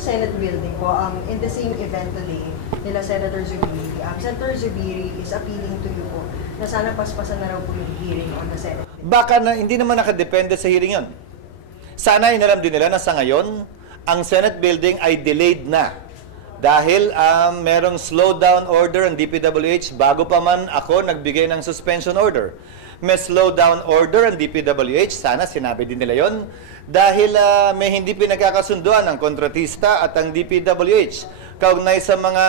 Senate building po, in the same event today, nila Senator Zubiri, Senator Zubiri is appealing to you po na sana paspasan na raw po yung hearing on the Senate. Baka na, hindi naman nakadepende sa hearing yon. Sana inalam din nila na sa ngayon, ang Senate building ay delayed na. Dahil merong slowdown order ang DPWH bago pa man ako nagbigay ng suspension order. May slowdown order ang DPWH, sana sinabi din nila yon. Dahil may hindi pinagkakasunduan ang kontratista at ang DPWH. Kaugnay sa mga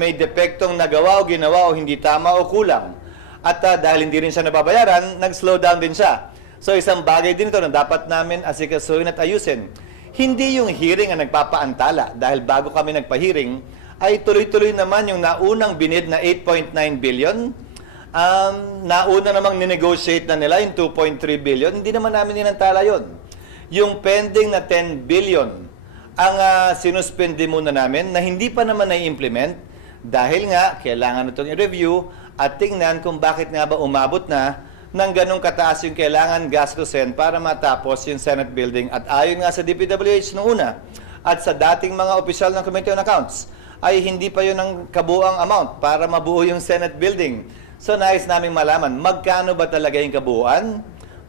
may depektong nagawa o ginawa o hindi tama o kulang. At dahil hindi rin siya nababayaran, nag-slow down din siya. So isang bagay din ito na dapat namin asikasuhin at ayusin. Hindi yung hearing ang nagpapaantala dahil bago kami nagpa-hearing, ay tuloy-tuloy naman yung naunang binid na 8.9 billion. Nauna namang ninegotiate na nila yung 2.3 billion. Hindi naman namin inantala yun. Yung pending na 10 billion, ang sinuspende muna namin na hindi pa naman na-implement dahil nga kailangan itong i-review at tingnan kung bakit nga ba umabot na ng ganong kataas yung kailangan gastusin para matapos yung Senate building. At ayon nga sa DPWH noong una at sa dating mga opisyal ng Committee on Accounts, ay hindi pa yun ang kabuang amount para mabuo yung Senate building. So nais naming malaman, magkano ba talaga yung kabuuan?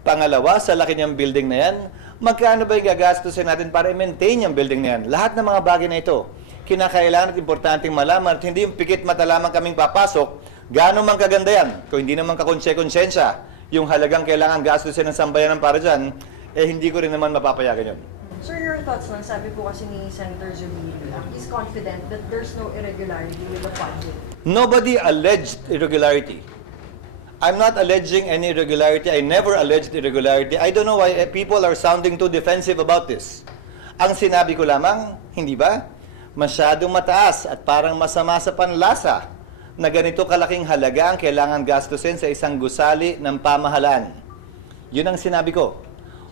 Pangalawa, sa laki niyang building na yan, magkano ba yung gagastusin natin para i-maintain yung building na yan? Lahat ng mga bagay na ito, kinakailangan at importanteng malaman at hindi yung pikit mata lamang kaming papasok, gaano man kaganda yan, kung hindi naman kakonsensya, yung halagang kailangan gastusin ng sambayanan para dyan, hindi ko rin naman mapapayagan yun. Sir, your thoughts lang, sabi po kasi ni Senator Zubiri, he's confident that there's no irregularity with the budget. Nobody alleged irregularity. I'm not alleging any irregularity. I never alleged irregularity. I don't know why people are sounding too defensive about this. Ang sinabi ko lamang, hindi ba? Masyadong mataas at parang masama sa panlasa na ganito kalaking halaga ang kailangan gastusin sa isang gusali ng pamahalaan. Yun ang sinabi ko.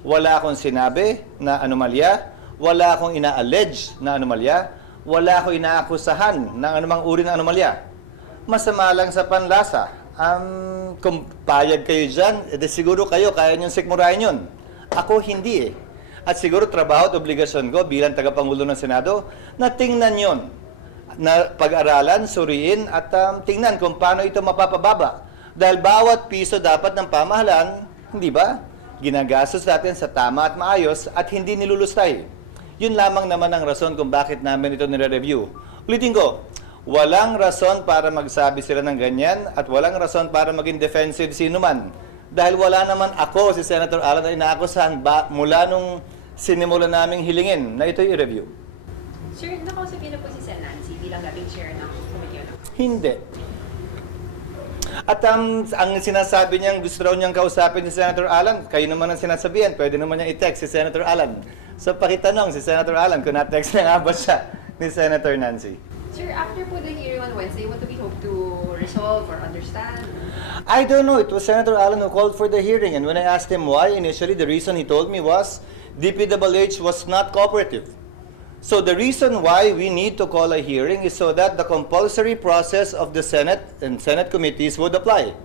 Wala akong sinabi na anomalya, wala akong ina-allege na anomalya, wala akong inaakusahan ng anumang uri ng anomalya. Masama lang sa panlasa. Kung payag kayo dyan, siguro kayo, kaya niyong sikmurahin yun. Ako hindi eh. At siguro trabaho at obligasyon ko bilang tagapangulo ng Senado na tingnan yon, na pag-aralan, suriin at tingnan kung paano ito mapapababa. Dahil bawat piso dapat ng pamahalaan, hindi ba? Ginagastos natin sa tama at maayos at hindi nilulustay. Yun lamang naman ang rason kung bakit namin ito nire-review. Ulitin ko, walang rason para magsabi sila ng ganyan at walang rason para maging defensive sino man. Dahil wala naman ako, si Senator Alan, na inaakusahan mula nung sinimula naming hilingin na ito'y i-review. Sir, nakausap niyo na po si Sen. Nancy bilang dating chair ng Committee on Accounts? Hindi. At ang sinasabi niyang gusto raw niyang kausapin si Senator Alan, kayo naman ang sinasabihan, pwede naman niyang i-text si Senator Alan. So pakitanong si Senator Alan kung na-text na nga ba siya ni Senator Nancy. Sir, after po the hearing on Wednesday, what do we hope to resolve or understand? I don't know. It was Senator Alan who called for the hearing. And when I asked him why, initially the reason he told me was DPWH was not cooperative. So the reason why we need to call a hearing is so that the compulsory process of the Senate and Senate committees would apply.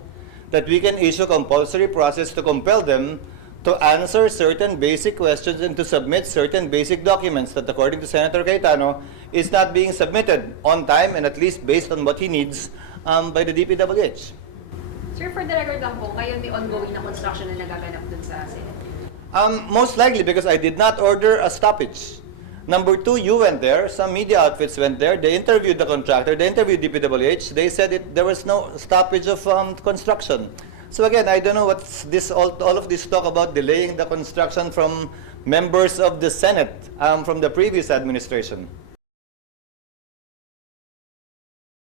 That we can issue compulsory process to compel them to answer certain basic questions and to submit certain basic documents that, according to Senator Cayetano, is not being submitted on time and at least based on what he needs by the DPWH. Sir, for the record lang po, ngayon may ongoing na construction na nagaganap dun sa Senate. Most likely because I did not order a stoppage. Number two, you went there, some media outfits went there, they interviewed the contractor, they interviewed DPWH, they said there was no stoppage of construction. So again, I don't know what's this all of this talk about delaying the construction from members of the Senate from the previous administration.